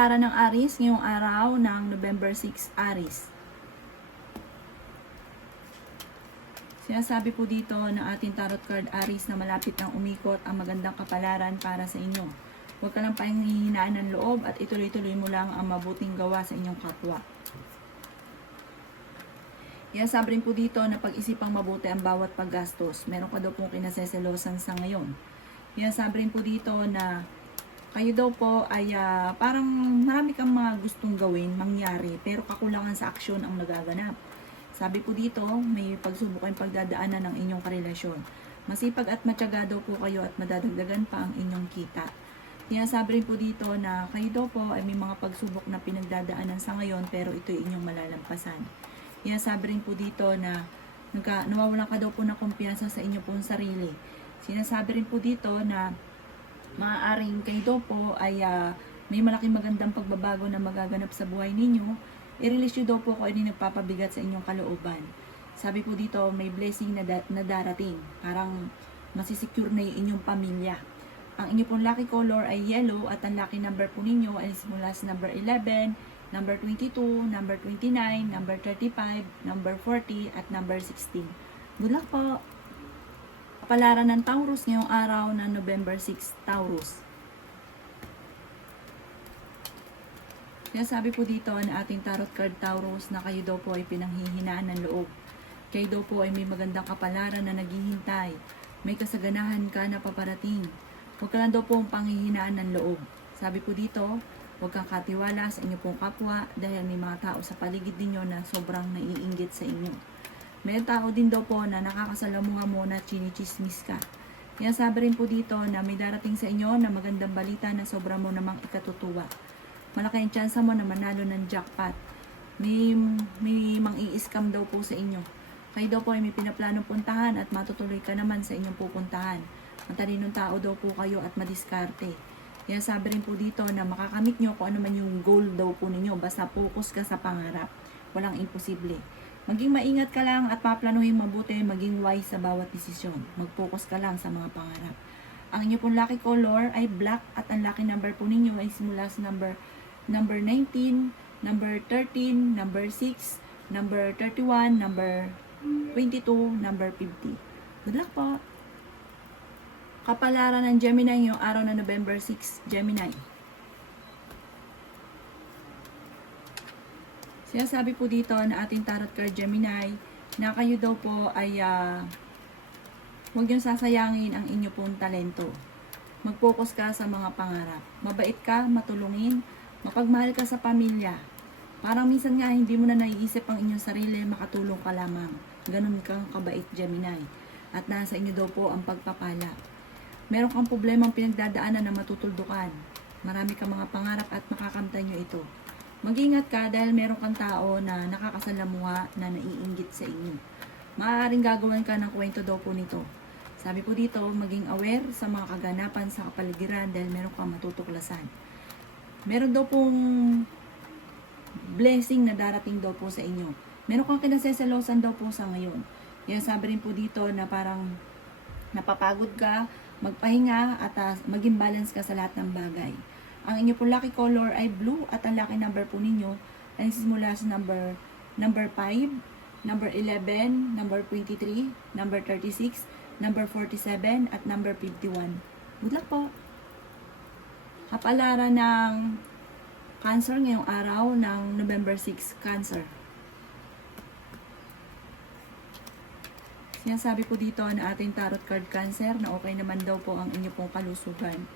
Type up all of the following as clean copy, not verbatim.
Kapalaran ng Aries ngayong araw ng November 6, Aries. Sinasabi po dito ng ating tarot card Aries na malapit nang umikot ang magandang kapalaran para sa inyo. Huwag ka lang panghihinaan ng loob at ituloy-tuloy mo lang ang mabuting gawa sa inyong kapwa. Sinasabi rin po dito na pag-isipang mabuti ang bawat paggastos. Meron ka daw pong kinaseselosan sa ngayon. Sinasabi rin po dito na kayo daw po ay parang marami kang mga gustong gawin, mangyari, pero kakulangan sa aksyon ang nagaganap. Sabi po dito, may pagsubok kayong pagdadaanan ng inyong karelasyon. Masipag at matyaga daw po kayo at madadagdagan pa ang inyong kita. Sinasabi rin po dito na kayo daw po ay may mga pagsubok na pinagdadaanan sa ngayon, pero ito'y inyong malalampasan. Sinasabi rin po dito na nawawalan ka daw po ng kumpiyansa sa inyo pong sarili. Sinasabi rin po dito na maaaring kayo daw po ay may malaking magandang pagbabago na magaganap sa buhay ninyo. I-release nyo daw po kung ano yung nagpapabigat sa inyong kalooban. Sabi po dito, may blessing na darating. Parang masisecure na yung inyong pamilya. Ang inyong pong lucky color ay yellow at ang lucky number po ninyo ay simula sa number 11, number 22, number 29, number 35, number 40, at number 16. Good luck po! Kapalaran ng Taurus ngayong araw ng November 6, Taurus. Sabi po dito na ating tarot card Taurus na kayo daw po ay pinanghihinaan ng loob. Kayo daw po ay may magandang kapalaran na naghihintay. May kasaganahan ka na paparating. Huwag ka lang daw po ang panghihinaan ng loob. Sabi po dito, huwag kang katiwala sa inyo pong kapwa dahil may mga tao sa paligid ninyo na sobrang naiinggit sa inyo. May tao din daw po na nakakasalamuha mo na chinichismis ka. Sabi rin po dito na may darating sa inyo na magandang balita na sobra mo namang ikatutuwa. Malaki ang tsansa mo na manalo ng jackpot. May mang-i-scam daw po sa inyo. Kayo daw po ay may pinaplanong puntahan at matutuloy ka naman sa inyong pupuntahan. Matalinong tao daw po kayo at madiskarte. Sabi rin po dito na makakamit nyo kung ano man yung goal daw po ninyo. Basta focus ka sa pangarap. Walang imposible. Maging maingat ka lang at paplanuhin mabuti, maging wise sa bawat desisyon. Mag-focus ka lang sa mga pangarap. Ang inyo pong lucky color ay black at ang lucky number po ninyo ay simula sa number 19, number 13, number 6, number 31, number 22, number 50. Good luck po! Kapalaran ng Gemini ngayong araw na November 6, Gemini. Sinasabi po dito na ating tarot card Gemini na kayo daw po ay huwag niyong sasayangin ang inyo pong talento. Mag-focus ka sa mga pangarap. Mabait ka, matulungin, mapagmahal ka sa pamilya. Parang minsan nga hindi mo na naiisip ang inyong sarili, makatulong ka lamang. Ganun kang kabait Gemini. At nasa inyo daw po ang pagpapala. Meron kang problemang pinagdadaanan na matutuldukan. Marami kang mga pangarap at makakamtan nyo ito. Mag-ingat ka dahil meron kang tao na nakakasalamuha na naiinggit sa inyo. Maaaring gagawan ka ng kwento daw po nito. Sabi po dito, maging aware sa mga kaganapan sa kapaligiran dahil meron kang matutuklasan. Meron daw pong blessing na darating daw po sa inyo. Meron kang kinaseselosan daw po sa ngayon. Sabi rin po dito na parang napapagod ka, magpahinga at maging balance ka sa lahat ng bagay. Ang inyo po lucky color ay blue at ang lucky number po ninyo ay simula sa number 5, number 11, number 23, number 36, number 47, at number 51. Good luck po! Kapalaran ng Cancer ngayong araw ng November 6, Cancer. Sinasabi po dito na ating tarot card Cancer na okay naman daw po ang inyo pong kalusugan.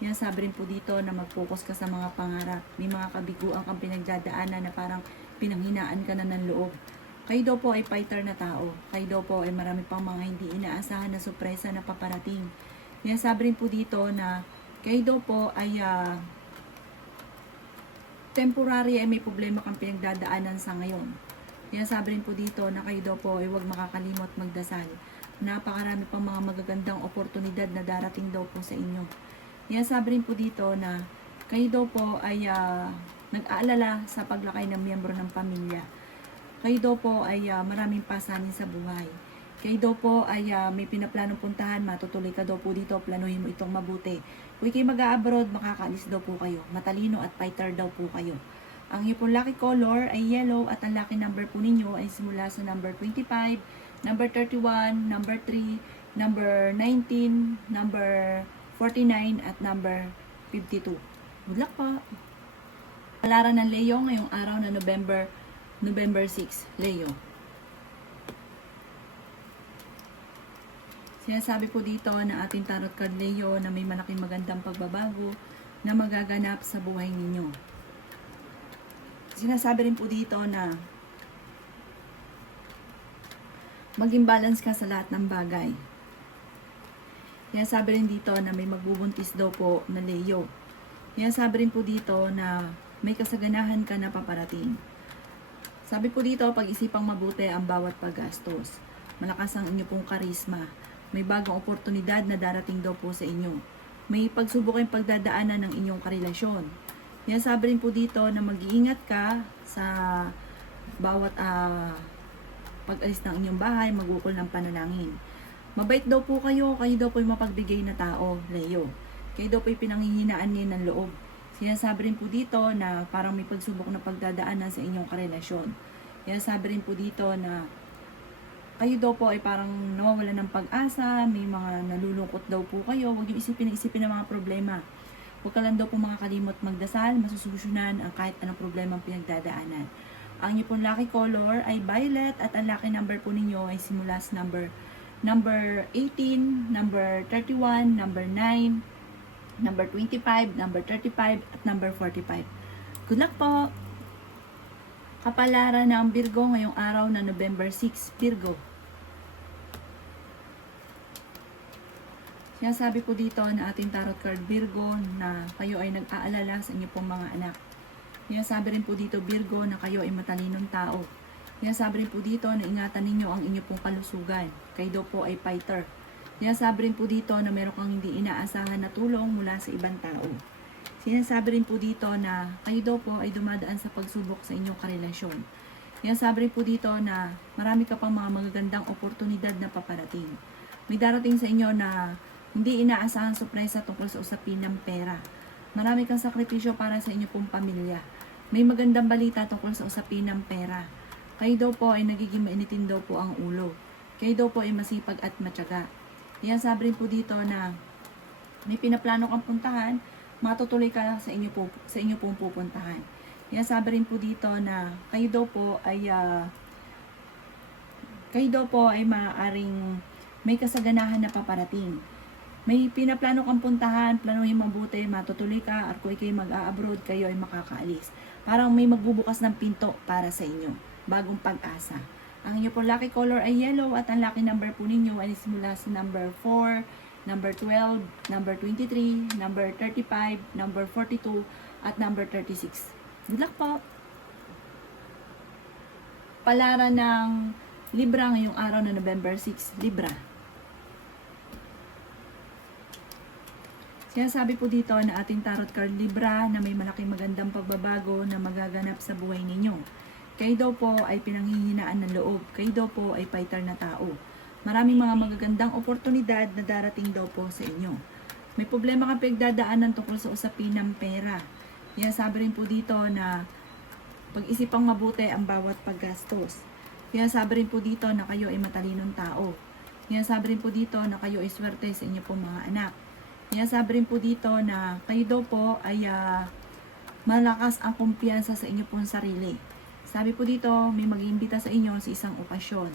Sinasabi rin po dito na mag-focus ka sa mga pangarap. May mga kabiguan kang pinagdadaanan na parang pinanghinaan ka na ng loob. Kayo daw po ay fighter na tao. Kayo daw po ay marami pang mga hindi inaasahan na sorpresa na paparating. Sinasabi rin po dito na kayo daw po ay temporary ay may problema kang pinagdadaanan sa ngayon. Sinasabi rin po dito na kayo daw po ay huwag makakalimot magdasal. Napakarami pang mga magagandang oportunidad na darating daw po sa inyo. Sinasabi rin po dito na kayo daw po ay nag-aalala sa paglakay ng miyembro ng pamilya. Kayo daw po ay maraming pasanin sa buhay. Kayo daw po ay may pinaplanong puntahan, matutuloy ka daw po dito, planuhin mo itong mabuti. Kung kayo mag-a-abroad, makakaalis daw po kayo. Matalino at fighter daw po kayo. Ang iyo pong lucky color ay yellow at ang lucky number po ninyo ay simula sa number 25, number 31, number 3, number 19, number 49 at number 52. Good luck po! Palaran ng Leo ngayong araw na November 6, Leo. Sinasabi po dito na ating tarot card Leo na may malaking magandang pagbabago na magaganap sa buhay ninyo. Sinasabi rin po dito na maging balance ka sa lahat ng bagay. Sinasabi rin dito na may magbubuntis daw po na Leo. Sinasabi rin po dito na may kasaganahan ka na paparating. Sabi po dito, pag-isipang mabuti ang bawat paggastos. Malakas ang inyo pong karisma. May bagong oportunidad na darating daw po sa inyo. May pagsubok kayong pagdadaanan ng inyong karelasyon. Sinasabi rin po dito na mag-iingat ka sa bawat pag-alis ng inyong bahay, magukol ng panalangin. Mabait daw po kayo daw po yung mapagbigay na tao, Leo. Kayo daw po yung pinanghihinaan niya ng loob. Sinasabi rin po dito na parang may pagsubok na pagdadaanan sa inyong karelasyon. Sinasabi rin po dito na kayo daw po ay parang nawawalan ng pag-asa, may mga nalulungkot daw po kayo, huwag yung isipin ng mga problema. Huwag ka lang daw po makakalimot magdasal, masusolusyonan ang kahit anong problema ang pinagdadaanan. Ang inyo pong lucky color ay violet at ang lucky number po ninyo ay simula sa number 18, number 31, number 9, number 25, number 35, at number 45. Good luck po! Kapalaran ng Virgo ngayong araw na November 6, Virgo. Sinasabi po dito na ating tarot card Virgo na kayo ay nag-aalala sa inyo pong mga anak. Sinasabi rin po dito Virgo na kayo ay matalinong tao. Sinasabi rin po dito na ingatan ninyo ang inyo pong kalusugan. Kayo daw po ay fighter. Sinasabi rin po dito na meron kang hindi inaasahan na tulong mula sa ibang tao. Sinasabi rin po dito na kayo daw po ay dumadaan sa pagsubok sa inyong karelasyon. Sinasabi rin po dito na marami ka pang mga magagandang oportunidad na paparating. May darating sa inyo na hindi inaasahan sorpresa tungkol sa usapin ng pera. Marami kang sakripisyo para sa inyo pong pamilya. May magandang balita tungkol sa usapin ng pera. Kayo daw po ay nagiging mainitin daw po ang ulo. Kayo daw po ay masipag at matyaga. Sinasabi rin po dito na may pinaplano kang puntahan, matutuloy ka lang sa inyo pong pupuntahan. Sinasabi rin po dito na kayo daw po ay maaaring may kasaganahan na paparating. May pinaplano kang puntahan, planuhin mabuti, matutuloy ka, at kung kayo mag-a-abroad, kayo ay makakaalis. Parang may magbubukas ng pinto para sa inyo. Bagong pag-asa. Ang inyo po lucky color ay yellow at ang lucky number po ninyo ay simula sa number 4, number 12, number 23, number 35, number 42, at number 36. Good luck po! Palaran ng Libra ngayong araw na November 6, Libra. Sinasabi po dito na ating tarot card Libra na may malaking magandang pagbabago na magaganap sa buhay ninyo. Kayo daw po ay pinanghihinaan ng loob. Kayo daw po ay fighter na tao. Maraming mga magagandang oportunidad na darating daw po sa inyo. May problema kang pagdadaanan tungkol sa usapin ng pera. Sinasabi rin po dito na pag-isipang mabuti ang bawat paggastos. Sinasabi rin po dito na kayo ay matalinong tao. Sinasabi rin po dito na kayo ay swerte sa inyo pong mga anak. Sinasabi rin po dito na kayo daw po ay malakas ang kumpiyansa sa inyo pong sarili. Sabi po dito, may mag-iimbita sa inyo sa isang okasyon.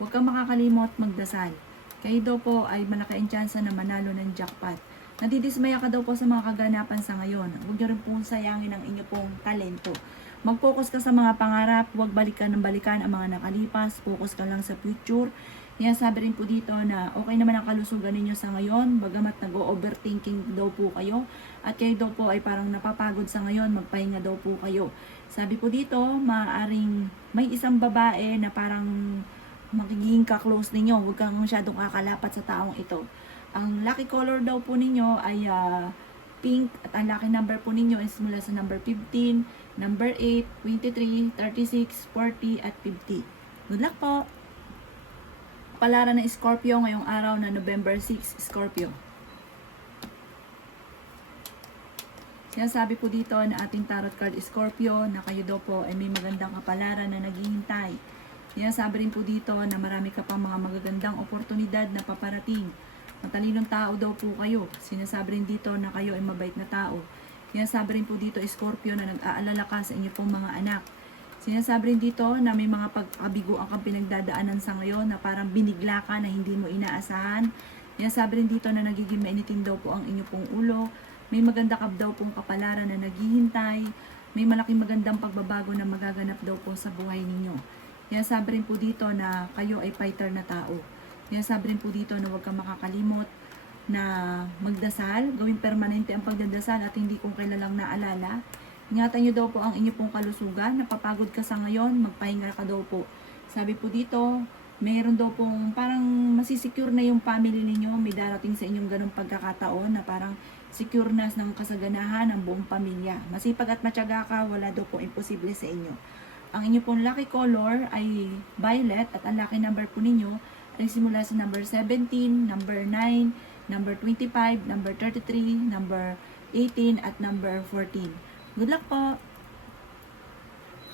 Huwag kang makakalimot magdasal. Kayo daw po ay malaki ang tsansa na manalo ng jackpot. Nadidismaya ka daw po sa mga kaganapan sa ngayon. Huwag niyo rin pong sayangin ang inyo pong talento. Mag-focus ka sa mga pangarap, huwag balikan ng balikan ang mga nakalipas, focus ka lang sa future. Sabi rin po dito na okay naman ang kalusugan ninyo sa ngayon, bagamat nag-overthinking daw po kayo, at kayo daw po ay parang napapagod sa ngayon, magpahinga daw po kayo. Sabi po dito, maaaring may isang babae na parang magiging ka-close ninyo, huwag kang masyadong kakalapat sa taong ito. Ang lucky color daw po ninyo ay pink, at ang lucky number po ninyo is mula sa number 15, number 8, 23, 36, 40, at 50. Good luck po! Kapalaran ng Scorpio ngayong araw na November 6, Scorpio. Sinasabi po dito na ating tarot card Scorpio na kayo daw po ay may magandang kapalaran na naghihintay. Sinasabi rin po dito na marami ka pang mga magagandang oportunidad na paparating. Matalinong tao daw po kayo. Sinasabi rin dito na kayo ay mabait na tao. Sinasabi rin po dito Scorpio na nag-aalala ka sa inyo pong mga anak. Sinasabi rin dito na may mga pag-abiguan kang pinagdadaanan sa ngayon na parang binigla ka na hindi mo inaasahan. Sinasabi rin dito na nagiging mainitin daw po ang inyo pong ulo. May maganda ka daw pong kapalaran na naghihintay. May malaking magandang pagbabago na magaganap daw po sa buhay ninyo. Sinasabi rin po dito na kayo ay fighter na tao. Sinasabi rin po dito na huwag kang makakalimot na magdasal, gawing permanente ang pagdadasal at hindi kung kailan lang naalala. Ingatan nyo daw po ang inyo pong kalusugan. Napapagod ka sa ngayon, magpahinga ka daw po. Sabi po dito, mayroon daw pong parang masisecure na yung family ninyo. May darating sa inyong ganong pagkakataon na parang secure na ng kasaganahan ng buong pamilya. Masipag at matyaga ka, wala daw pong imposible sa inyo. Ang inyo pong lucky color ay violet at ang lucky number po ninyo ay simula sa number 17, number 9, number 25, number 33, number 18 at number 14. Good luck po!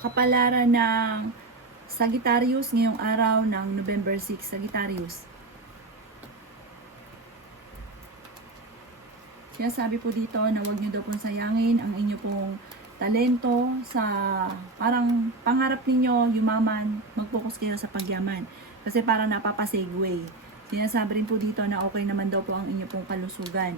Kapalaran ng Sagittarius ngayong araw ng November 6, Sagittarius. Kaya sabi po dito na huwag nyo daw pong sayangin ang inyo pong talento sa parang pangarap ninyo, yumaman, mag-focus kayo sa pagyaman. Kasi parang napapasegway. Sinasabi rin po dito na okay naman daw po ang inyo pong kalusugan.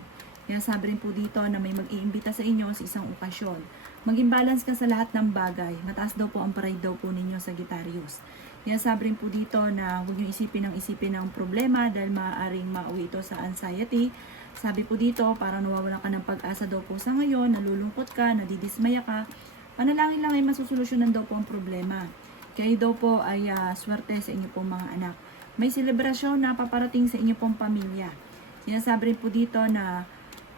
Sinasabi rin po dito na may mag-iimbita sa inyo sa isang okasyon. Maging balance ka sa lahat ng bagay. Mataas daw po ang pride daw po ninyo sa Sagittarius. Sinasabi rin po dito na huwag nyo isipin ng problema dahil maaaring mauwi ito sa anxiety. Sabi po dito, parang nawawalan ka ng pag-asa daw po sa ngayon, nalulungkot ka, nadidismaya ka. Panalangin lang ay masusolusyonan daw po ang problema. Kayo daw po ay swerte sa inyo pong mga anak. May selebrasyon na paparating sa inyo pong pamilya. Sinasabi rin po dito na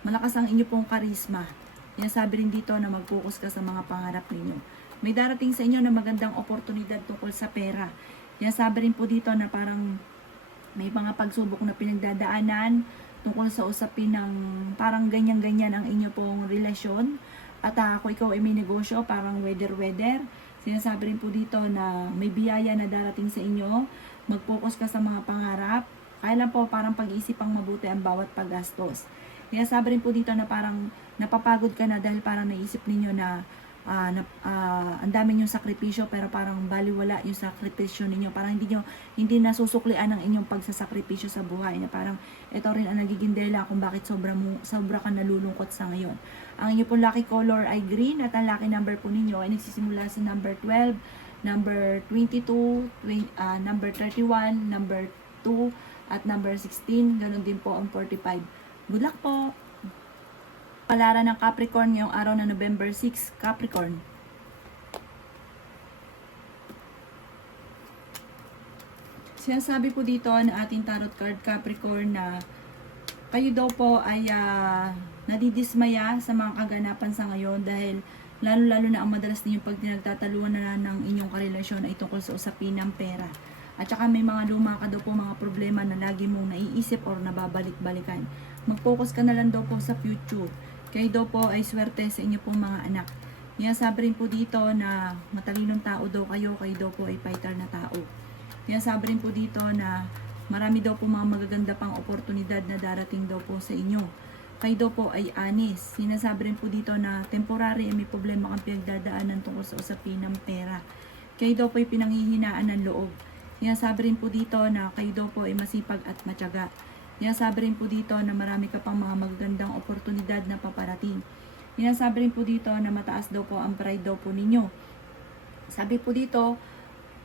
malakas ang inyo pong karisma. Sinasabi rin dito na mag-focus ka sa mga pangarap ninyo. May darating sa inyo na magandang oportunidad tungkol sa pera. Sinasabi rin po dito na parang may mga pagsubok na pinagdadaanan tungkol sa usapin ng parang ganyan-ganyan ang inyo pong relasyon. At kung ikaw ay may negosyo, parang weather-weather. Sinasabi rin po dito na may biyaya na darating sa inyo. Mag-focus ka sa mga pangarap. Kaya lang po parang pag-iisipang mabuti ang bawat paggastos. Sinasabi rin po dito na parang napapagod ka na dahil parang naisip ninyo na ang dami nyong sakripisyo pero parang baliwala yung sakripisyo ninyo. Parang hindi nasusuklian ang inyong pagsasakripisyo sa buhay. Na parang ito rin ang nagiging dahilan kung bakit sobra ka nalulungkot sa ngayon. Ang inyong pong lucky color ay green at ang lucky number po ninyo ay nagsisimula sa number 12, number 22, number 31, number 2, at number 16. Ganon din po ang 45. Good luck po! Kapalaran ng Capricorn ngayong araw na November 6, Capricorn. Sinasabi po dito na ating tarot card Capricorn na kayo daw po ay nadidismaya sa mga kaganapan sa ngayon dahil lalo-lalo na ang madalas ninyong pag pinagtataluan na ng inyong karelasyon ay tungkol sa usapin ng pera. At saka may mga luma ka daw po mga problema na lagi mong naiisip or nababalik-balikan. Mag-focus ka na lang daw po sa future. Kayo daw po ay swerte sa inyo pong mga anak. Sabi rin po dito na matalinong tao daw kayo daw po ay fighter na tao. Sabi rin po dito na marami daw po mga magaganda pang oportunidad na darating daw po sa inyo. Kayo daw po ay honest. Sinasabi rin po dito na temporary ay may problema kang pinagdadaanan tungkol sa usapin ng pera. Kayo daw po ay pinanghihinaan ng loob. Sinasabi rin po dito na kayo daw po ay masipag at matyaga. Sinasabi rin po dito na marami ka pang mga magagandang oportunidad na paparating. Sinasabi rin po dito na mataas daw po ang pride daw po ninyo. Sabi po dito,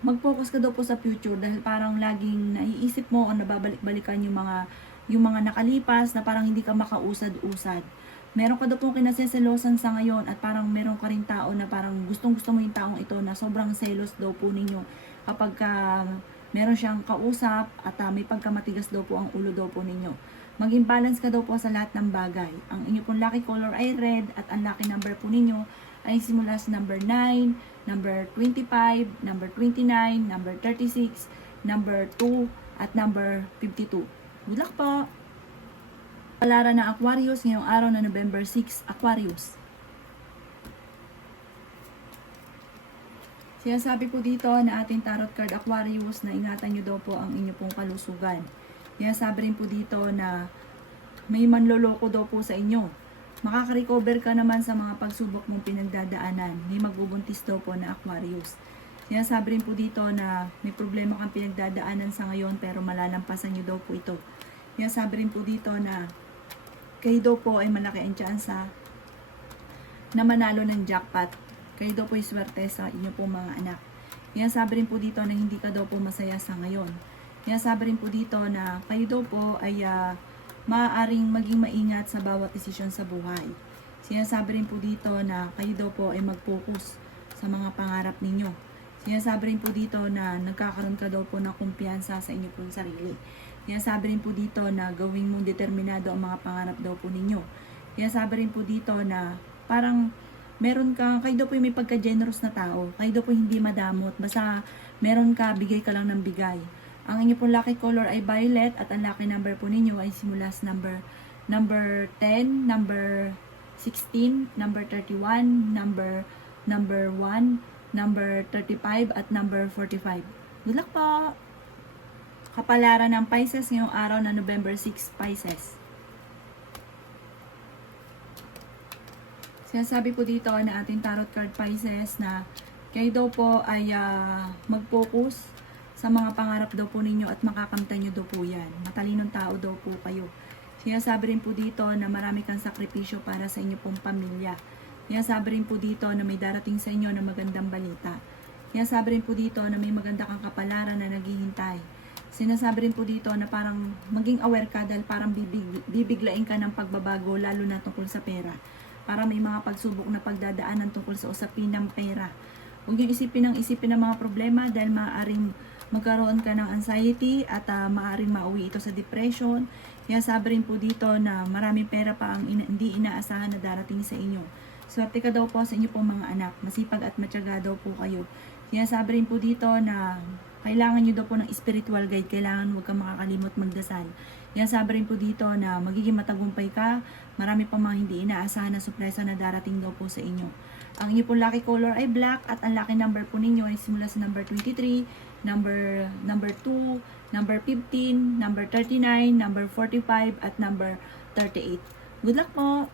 mag-focus ka daw po sa future dahil parang laging naiisip mo o nababalik-balikan yung mga nakalipas na parang hindi ka makausad-usad. Meron ka daw pong kinaseselosan sa ngayon at parang meron ka rin tao na parang gustong-gusto mo yung taong ito na sobrang selos daw po ninyo kapag meron siyang kausap at may pagkamatigas daw po ang ulo daw po ninyo. Maging balance ka daw po sa lahat ng bagay. Ang inyo pong lucky color ay red at ang lucky number po ninyo ay simula sa number 9, number 25, number 29, number 36, number 2, at number 52. Good luck po! Kapalaran ng Aquarius ngayong araw na November 6, Aquarius. Sinasabi po dito na ating tarot card Aquarius na ingatan nyo daw po ang inyo pong kalusugan. Sinasabi rin po dito na may manloloko daw po sa inyo. Makaka-recover ka naman sa mga pagsubok mong pinagdadaanan. May magbubuntis daw po na Aquarius. Sinasabi rin po dito na may problema kang pinagdadaanan sa ngayon pero malalampasan nyo daw po ito. Sinasabi rin po dito na kayo daw po ay malaki ang tsansa na manalo ng jackpot. Kayo daw po ay swerte sa inyo pong mga anak. Sinasabi rin po dito na hindi ka daw po masaya sa ngayon. Sinasabi rin po dito na kayo daw po ay maaaring maging maingat sa bawat desisyon sa buhay. Sinasabi rin po dito na kayo daw po ay mag-focus sa mga pangarap ninyo. Sinasabi rin po dito na nagkakaroon ka daw po ng kumpiyansa sa inyo pong sarili. Sinasabi rin po dito na gawing mong determinado ang mga pangarap daw po ninyo. Sinasabi rin po dito na parang meron ka, kayo daw po yung may pagka-generous na tao. Kayo daw po hindi madamot. Basta meron ka, bigay ka lang ng bigay. Ang inyo pong lucky color ay violet at ang lucky number po ninyo ay simula sa number 10, number 16, number 31, number 1, number 35 at number 45. Good luck po! Kapalaran ng Pisces ngayong araw na November 6, Pisces. Sinasabi po dito na ating tarot card Pisces na kayo daw po ay mag-focus sa mga pangarap daw po ninyo at makakamtan nyo daw po yan. Matalinong tao daw po kayo. Sinasabi rin po dito na marami kang sakripisyo para sa inyo pong pamilya. Sinasabi rin po dito na may darating sa inyo na magandang balita. Sinasabi rin po dito na may maganda kang kapalaran na naghihintay. Sinasabi rin po dito na parang maging aware ka dahil parang bibiglain ka ng pagbabago lalo na tungkol sa pera. Para may mga pagsubok na pagdadaanan tungkol sa usapin ng pera. Huwag yung isipin ng mga problema dahil maaaring magkaroon ka ng anxiety at maaaring mauwi ito sa depression. Kaya sabi rin po dito na maraming pera pa ang hindi inaasahan na darating sa inyo. Swerte ka daw po sa inyo pong mga anak. Masipag at matyaga daw po kayo. Kaya sabi rin po dito na kailangan nyo daw po ng spiritual guide. Kailangan huwag kang makakalimot magdasal. Kaya sabi rin po dito na magiging matagumpay ka. Marami pa mga hindi inaasahan na surpresa na darating daw po sa inyo. Ang inyo pong lucky color ay black at ang lucky number po ninyo ay simula sa number 23, number 2, number 15, number 39, number 45 at number 38. Good luck po!